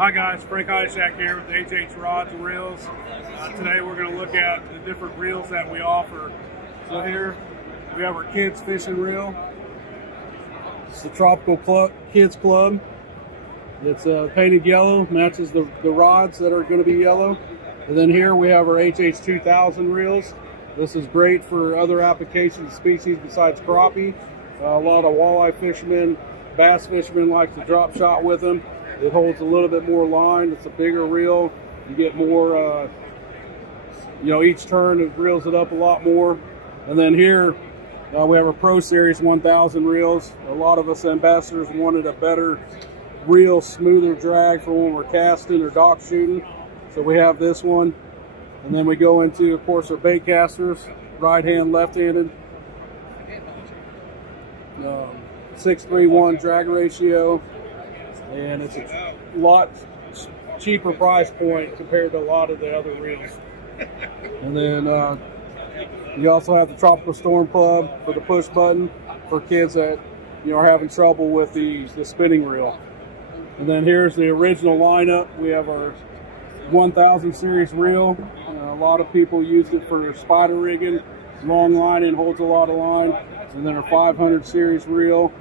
Hi guys, Frank Haidusek here with HH Rods and Reels. Today we're going to look at the different reels that we offer. So here we have our kids fishing reel. It's the Tropical Kids Club. It's painted yellow, matches the rods that are going to be yellow. And then here we have our HH 2000 reels. This is great for other applications species besides crappie. A lot of walleye fishermen, bass fishermen like to drop shot with them. It holds a little bit more line. It's a bigger reel. You get more, each turn it reels it up a lot more. And then here we have a Pro Series 1000 reels. A lot of us ambassadors wanted a better reel, smoother drag for when we're casting or dock shooting. So we have this one. And then we go into, of course, our bait casters, right hand, left handed. 6:3:1 drag ratio. And it's a lot cheaper price point compared to a lot of the other reels. And then you also have the Tropical Storm Club for the push button for kids that are having trouble with the spinning reel. And then here's the original lineup. We have our 1000 series reel. A lot of people use it for spider rigging, long line and holds a lot of line. And then our 500 series reel.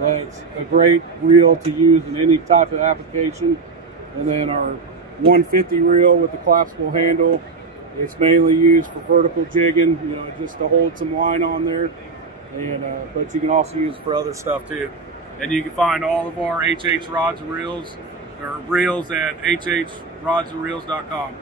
It's a great reel to use in any type of application. And then our 150 reel with the collapsible handle. It's mainly used for vertical jigging, just to hold some line on there. And but you can also use it for other stuff too. And you can find all of our HH rods and reels, or reels at hhrodsandreels.com.